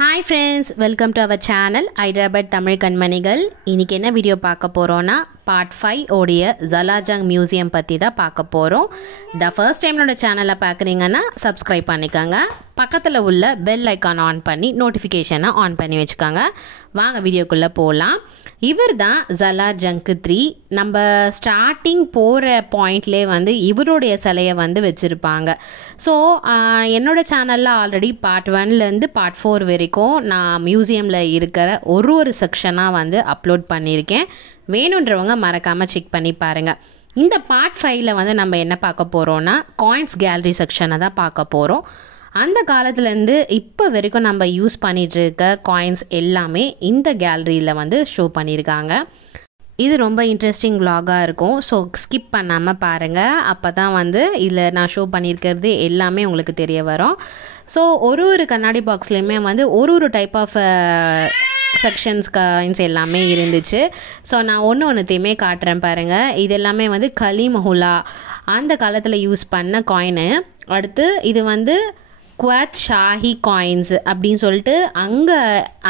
Hi friends, welcome to our channel Hyderabad Tamil Kanmanigal. இன்னைக்கு என்ன video பார்க்க போறோம்னா part 5 ஓடிய ஜலாஜங் மியூசியம் பத்தி தான் பார்க்க போறோம். The first time நம்மளோட சேனலை பார்க்கறீங்கன்னா subscribe பண்ணிக்கங்க. பக்கத்துல உள்ள bell icon ஆன் பண்ணி நோட்டிஃபிகேஷனை ஆன் பண்ணி வெச்சுக்கங்க. வாங்க வீடியோக்குள்ள போலாம். இவர்தான் ஜலாஜங் 3. நம்ம ஸ்டார்டிங் போற பாயிண்ட்லயே வந்து இவருடைய சிலையை வந்து வெச்சிருப்பாங்க. ஸோ என்னோட சேனலில் ஆல்ரெடி பார்ட் 1லேருந்து பார்ட் 4 வரைக்கும் நான் மியூசியமில் இருக்கிற ஒரு செக்ஷனாக வந்து அப்லோட் பண்ணியிருக்கேன். வேணுன்றவங்க மறக்காமல் செக் பண்ணி பாருங்கள். இந்த பார்ட் 5ல் வந்து நம்ம என்ன பார்க்க போகிறோன்னா காயின்ஸ் கேலரி செக்ஷனை தான் பார்க்க போகிறோம். அந்த காலத்துலேருந்து இப்போ வரைக்கும் நம்ம யூஸ் பண்ணிகிட்டு இருக்க காயின்ஸ் எல்லாமே இந்த கேலரியில் வந்து ஷோ பண்ணியிருக்காங்க. இது ரொம்ப இன்ட்ரெஸ்டிங் vlog-ஆக இருக்கும். ஸோ ஸ்கிப் பண்ணாமல் பாருங்கள். அப்போ தான் வந்து இதில் நான் ஷோ பண்ணியிருக்கிறது எல்லாமே உங்களுக்கு தெரிய வரும். ஸோ ஒரு கண்ணாடி பாக்ஸ்லேயுமே வந்து ஒரு டைப் ஆஃப் செக்ஷன்ஸ் காயின்ஸ் எல்லாமே இருந்துச்சு. ஸோ நான் ஒன்றுத்தையுமே காட்டுறேன் பாருங்கள். இது எல்லாமே வந்து கலிமஹுலா அந்த காலத்தில் யூஸ் பண்ண காயினு. அடுத்து இது வந்து குவாத் ஷாஹி காயின்ஸ் அப்படின்னு சொல்லிட்டு அங்கே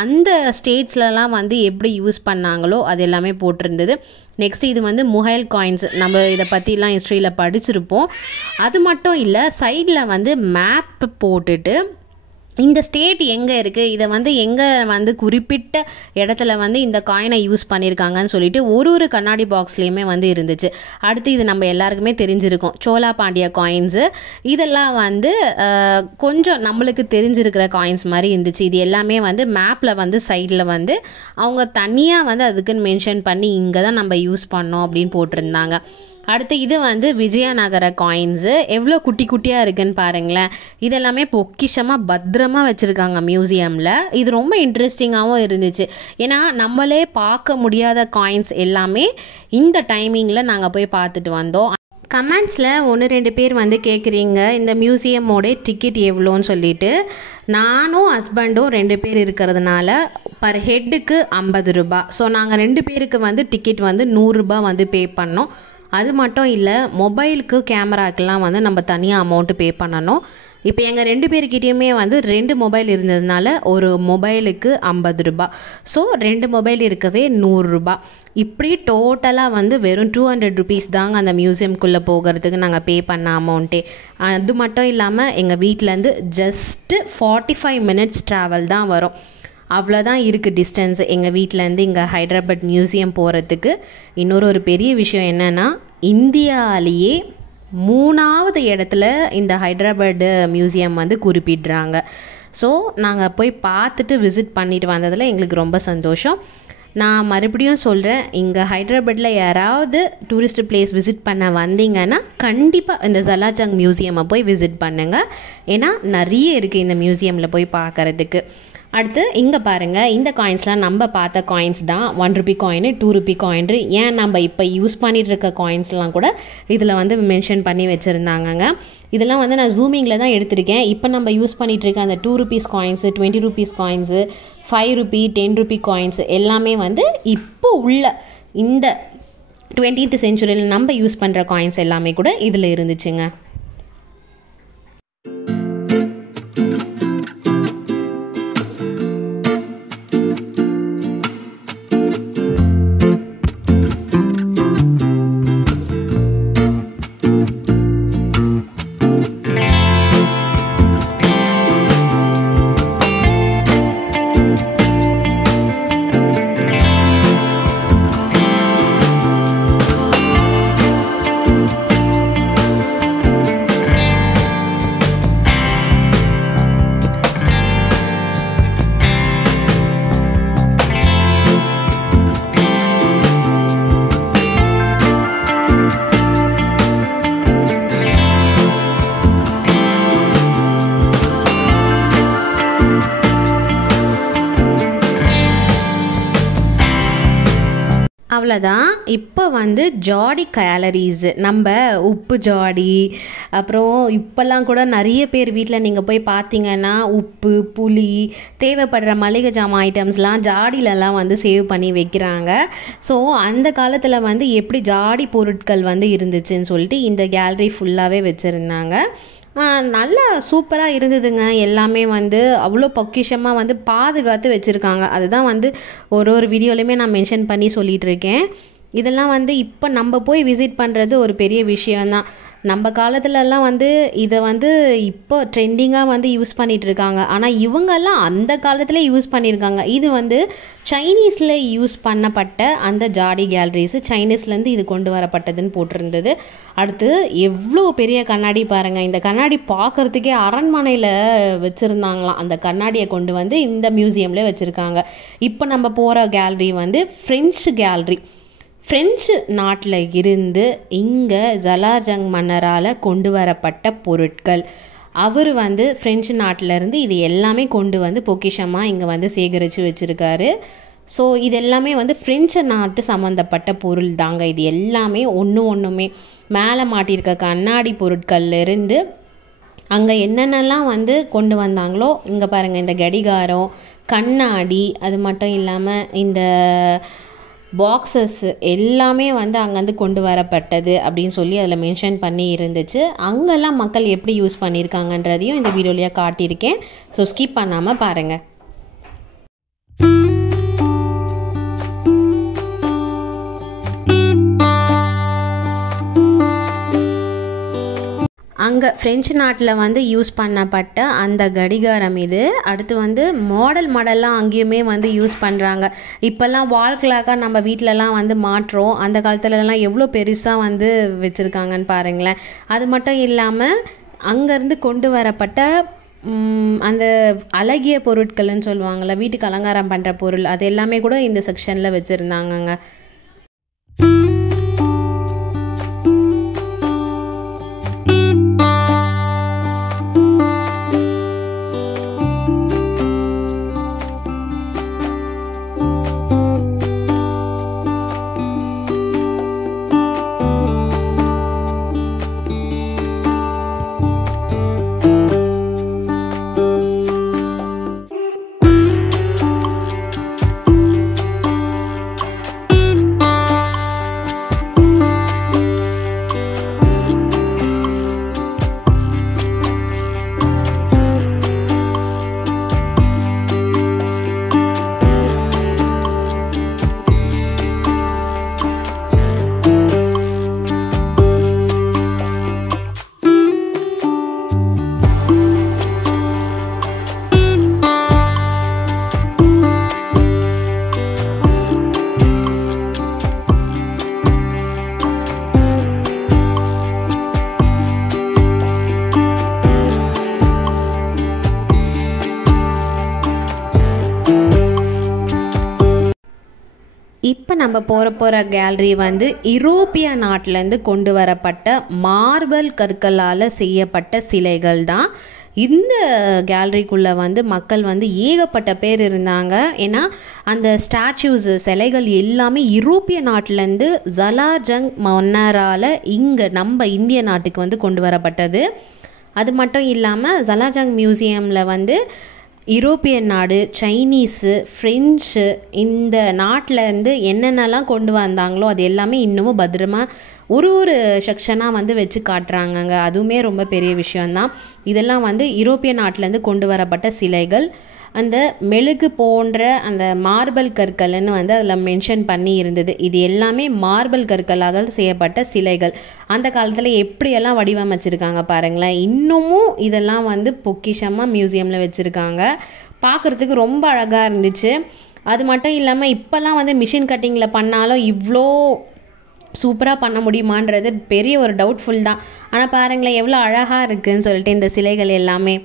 அந்த ஸ்டேட்ஸ்லலாம் வந்து எப்படி யூஸ் பண்ணாங்களோ அது எல்லாமே போட்டிருந்தது. நெக்ஸ்ட் இது வந்து முஹைல் காயின்ஸ். நம்ம இதை பற்றிலாம் ஹிஸ்ட்ரியில் படிச்சிருப்போம். அது மட்டும் இல்லை, சைடில் வந்து மேப் போட்டுட்டு இந்த ஸ்டேட் எங்கே இருக்குது, இதை வந்து எங்கே வந்து குறிப்பிட்ட இடத்துல வந்து இந்த காயினை யூஸ் பண்ணியிருக்காங்கன்னு சொல்லிட்டு ஒரு கண்ணாடி பாக்ஸ்லேயுமே வந்து இருந்துச்சு. அடுத்து இது நம்ம எல்லாருக்குமே தெரிஞ்சிருக்கும், சோலா பாண்டியா காயின்ஸு. இதெல்லாம் வந்து கொஞ்சம் நம்மளுக்கு தெரிஞ்சிருக்கிற காயின்ஸ் மாதிரி இருந்துச்சு. இது எல்லாமே வந்து மேப்பில் வந்து சைடில் வந்து அவங்க தனியாக வந்து அதுக்குன்னு மென்ஷன் பண்ணி இங்கே தான் நம்ம யூஸ் பண்ணோம் அப்படின்னு போட்டிருந்தாங்க. அடுத்து இது வந்து விஜயநகர காயின்ஸு. எவ்வளோ குட்டி குட்டியாக இருக்குன்னு பாருங்களேன். இதெல்லாமே பொக்கிஷமாக பத்திரமா வச்சுருக்காங்க மியூசியமில். இது ரொம்ப இன்ட்ரெஸ்டிங்காகவும் இருந்துச்சு. ஏன்னா நம்மளே பார்க்க முடியாத காயின்ஸ் எல்லாமே இந்த டைமிங்கில் நாங்கள் போய் பார்த்துட்டு வந்தோம். கமெண்ட்ஸில் 1-2 பேர் வந்து கேட்குறீங்க இந்த மியூசியமோட டிக்கெட் எவ்வளோன்னு சொல்லிட்டு. நானும் ஹஸ்பண்டும் 2 பேர் இருக்கிறதுனால பர் ஹெட்டுக்கு 50 ரூபா. ஸோ நாங்கள் 2 பேருக்கு வந்து டிக்கெட் வந்து 100 ரூபா வந்து பே பண்ணோம். அது மட்டும் இல்லை, மொபைலுக்கு கேமராக்கெலாம் வந்து நம்ம தனியாக அமௌண்ட்டு பே பண்ணணும். இப்போ எங்கள் 2 பேர்கிட்டையுமே வந்து 2 மொபைல் இருந்ததுனால ஒரு மொபைலுக்கு 50 ரூபா. ஸோ 2 மொபைல் இருக்கவே 100 ரூபா. இப்படி டோட்டலாக வந்து வெறும் 200 ருபீஸ் தாங்க அந்த மியூசியம்குள்ளே போகிறதுக்கு நாங்கள் பே பண்ண அமௌண்ட்டே. அது மட்டும் இல்லாமல் எங்கள் வீட்டிலேருந்து ஜஸ்ட்டு 45 மினிட்ஸ் ட்ராவல் தான் வரும். அவ்வளோதான் இருக்குது டிஸ்டன்ஸ் எங்கள் வீட்டிலேருந்து இங்கே ஹைதராபாத் மியூசியம் போகிறதுக்கு. இன்னொரு பெரிய விஷயம் என்னென்னா, இந்தியாவிலேயே 3வது இடத்துல இந்த ஹைதராபாத் மியூசியம் வந்து குறிப்பிடுறாங்க. ஸோ நாங்கள் போய் பார்த்துட்டு விசிட் பண்ணிட்டு வந்ததில் எங்களுக்கு ரொம்ப சந்தோஷம். நான் மறுபடியும் சொல்கிறேன், இங்கே ஹைதராபாத்தில் யாராவது டூரிஸ்ட் பிளேஸ் விசிட் பண்ண வந்தீங்கன்னா கண்டிப்பாக இந்த ஜலாஜங் மியூசியமை போய் விசிட் பண்ணுங்கள். ஏன்னா நிறைய இருக்குது இந்த மியூசியமில் போய் பார்க்குறதுக்கு. அடுத்து இங்கே பாருங்கள், இந்த காயின்ஸ்லாம் நம்ம பார்த்த காயின்ஸ் தான். 1 ரூபி காயின், 2 ரூபி காயின். ஏன் நம்ம இப்போ யூஸ் பண்ணிகிட்டு இருக்க காயின்ஸ்லாம் கூட இதில் வந்து மென்ஷன் பண்ணி வச்சுருந்தாங்கங்க. இதெல்லாம் வந்து நான் ஜூமிங்கில் தான் எடுத்திருக்கேன். இப்போ நம்ம யூஸ் பண்ணிகிட்டு இருக்க அந்த 2 rupees coins, 20 rupees coins, 5 Ruby, 10 Ruby coins எல்லாமே வந்து இப்போ உள்ள இந்த 20th செஞ்சுரியில் நம்ம யூஸ் பண்ணுற காயின்ஸ் எல்லாமே கூட இதில் இருந்துச்சுங்க. அவ்வளோதான். இப்போ வந்து ஜாடி கேலரிஸ், நம்ம உப்பு ஜாடி, அப்புறம் இப்போல்லாம் கூட நிறைய பேர் வீட்டில் நீங்கள் போய் பார்த்தீங்கன்னா உப்பு, புளி, தேவைப்படுற மளிகை ஜாமான் ஐட்டம்ஸ்லாம் ஜாடிலெலாம் வந்து சேவ் பண்ணி வைக்கிறாங்க. ஸோ அந்த காலத்தில் வந்து எப்படி ஜாடி பொருட்கள் வந்து இருந்துச்சுன்னு சொல்லிட்டு இந்த கேலரி ஃபுல்லாகவே வச்சுருந்தாங்க. நல்லா சூப்பராக இருந்ததுங்க. எல்லாமே வந்து அவ்வளோ பொக்கிஷமாக வந்து பாதுகாத்து வச்சுருக்காங்க. அதுதான் வந்து ஒரு வீடியோலையுமே நான் மென்ஷன் பண்ணி சொல்லிகிட்டு இருக்கேன். இதெல்லாம் வந்து இப்போ நம்ம போய் விசிட் பண்ணுறது ஒரு பெரிய விஷயந்தான். நம்ம காலத்துலலாம் வந்து இதை வந்து இப்போ ட்ரெண்டிங்காக வந்து யூஸ் பண்ணிகிட்ருக்காங்க. ஆனால் இவங்கெல்லாம் அந்த காலத்தில் யூஸ் பண்ணியிருக்காங்க. இது வந்து சைனீஸில் யூஸ் பண்ணப்பட்ட அந்த ஜாடி கேலரிஸு, சைனீஸ்லேருந்து இது கொண்டு வரப்பட்டதுன்னு போட்டிருந்தது. அடுத்து எவ்வளோ பெரிய கண்ணாடி பாருங்கள். இந்த கண்ணாடி பார்க்குறதுக்கே அரண்மனையில் வச்சுருந்தாங்களாம். அந்த கண்ணாடியை கொண்டு வந்து இந்த மியூசியமில் வச்சுருக்காங்க. இப்போ நம்ம போகிற கேலரி வந்து ஃப்ரெஞ்சு கேலரி. ஃப்ரெஞ்சு நாட்டில் இருந்து இங்கே ஜலாஜங் மன்னரால் கொண்டு வரப்பட்ட பொருட்கள். அவர் வந்து ஃப்ரெஞ்சு நாட்டிலேருந்து இது எல்லாமே கொண்டு வந்து பொக்கிஷமாக இங்கே வந்து சேகரித்து வச்சுருக்காரு. ஸோ இது எல்லாமே வந்து ஃப்ரெஞ்சு நாட்டு சம்மந்தப்பட்ட பொருள் தாங்க. இது எல்லாமே ஒன்றுமே மேலே மாட்டியிருக்க கண்ணாடி பொருட்கள்லேருந்து அங்கே என்னென்னலாம் வந்து கொண்டு வந்தாங்களோ, இங்கே பாருங்கள், இந்த கடிகாரம், கண்ணாடி, அது மட்டும் இல்லாமல் இந்த பாக்ஸஸ் எல்லாமே வந்து அங்கேருந்து கொண்டு வரப்பட்டது அப்படின்னு சொல்லி அதில் மென்ஷன் பண்ணி இருந்துச்சு. அங்கெல்லாம் மக்கள் எப்படி யூஸ் பண்ணியிருக்காங்கன்றதையும் இந்த வீடியோலையே காட்டியிருக்கேன். ஸோ ஸ்கிப் பண்ணாமல் பாருங்கள். அங்கே ஃப்ரெஞ்சு நாட்டில் வந்து யூஸ் பண்ணப்பட்ட அந்த கடிகாரம் இது. அடுத்து வந்து மாடல்லாம் அங்கேயுமே வந்து யூஸ் பண்ணுறாங்க. இப்போல்லாம் வால் கிளாக்காக நம்ம வீட்டிலலாம் வந்து மாட்டுறோம். அந்த காலத்துலலாம் எவ்வளோ பெருசாக வந்து வச்சுருக்காங்கன்னு பாருங்களேன். அது மட்டும் இல்லாமல் அங்கேருந்து கொண்டு வரப்பட்ட அந்த அழகிய பொருட்கள்னு சொல்லுவாங்கள்ல, வீட்டுக்கு அலங்காரம் பண்ணுற பொருள், அது எல்லாமே கூட இந்த செக்ஷனில் வச்சுருந்தாங்கங்க. இப்போ நம்ம போகிற கேலரி வந்து யூரோப்பிய நாட்டிலேருந்து கொண்டு வரப்பட்ட மார்பல் கற்களால் செய்யப்பட்ட சிலைகள் தான். இந்த கேலரிக்குள்ளே வந்து மக்கள் வந்து ஏகப்பட்ட பேர் இருந்தாங்க. ஏன்னா அந்த ஸ்டாச்சூஸ், சிலைகள் எல்லாமே யூரோப்பிய நாட்டிலேருந்து ஜலாஜங் மன்னரால் இங்கே நம்ம இந்திய நாட்டுக்கு வந்து கொண்டு வரப்பட்டது. அது மட்டும் இல்லாமல் ஜலாஜங் மியூசியமில் வந்து யூரோப்பியன் நாடு, சைனீஸு, ஃப்ரெஞ்சு, இந்த நாட்டிலேருந்து என்னென்னலாம் கொண்டு வந்தாங்களோ அது எல்லாமே இன்னமும் பத்திரமா ஒரு செக்ஷனாக வந்து வச்சு காட்டுறாங்கங்க. அதுவுமே ரொம்ப பெரிய விஷயந்தான். இதெல்லாம் வந்து யூரோப்பிய நாட்டிலேருந்து கொண்டு வரப்பட்ட சிலைகள். அந்த மெழுகு போன்ற அந்த மார்பல் கற்கள்னு வந்து அதில் மென்ஷன் பண்ணி இருந்தது. இது எல்லாமே மார்பல் கற்களாக செய்யப்பட்ட சிலைகள். அந்த காலத்தில் எப்படியெல்லாம் வடிவமைச்சிருக்காங்க பாருங்களேன். இன்னமும் இதெல்லாம் வந்து பொக்கிஷமாக மியூசியமில் வச்சுருக்காங்க. பார்க்குறதுக்கு ரொம்ப அழகாக இருந்துச்சு. அது மட்டும் இல்லாமல் இப்போல்லாம் வந்து மிஷின் கட்டிங்கில் பண்ணாலும் இவ்வளோ சூப்பராக பண்ண முடியுமான்றது பெரிய ஒரு டவுட்ஃபுல் தான். ஆனால் பாருங்களேன் எவ்வளோ அழகாக இருக்குதுன்னு சொல்லிட்டு இந்த சிலைகள் எல்லாமே.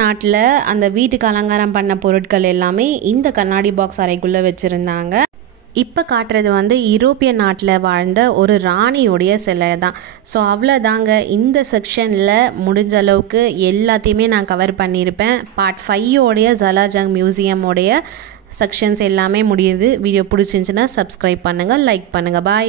நாட்டில் அந்த வீட்டுக்கு அலங்காரம் பண்ண பொருட்கள் எல்லாமே இந்த கண்ணாடி பாக்ஸ் அறைக்குள்ளே வச்சுருந்தாங்க. இப்போ காட்டுறது வந்து யூரோப்பிய நாட்டில் வாழ்ந்த ஒரு ராணியோடைய சிலை தான். ஸோ அவ்வளோதாங்க, இந்த செக்ஷனில் முடிஞ்ச அளவுக்கு எல்லாத்தையுமே நான் கவர் பண்ணியிருப்பேன். பார்ட் 5 ஜலாஜங் மியூசியமோடைய செக்ஷன்ஸ் எல்லாமே முடியுது. வீடியோ பிடிச்சிருந்துச்சுன்னா சப்ஸ்கிரைப் பண்ணுங்கள், லைக் பண்ணுங்கள். பாய்.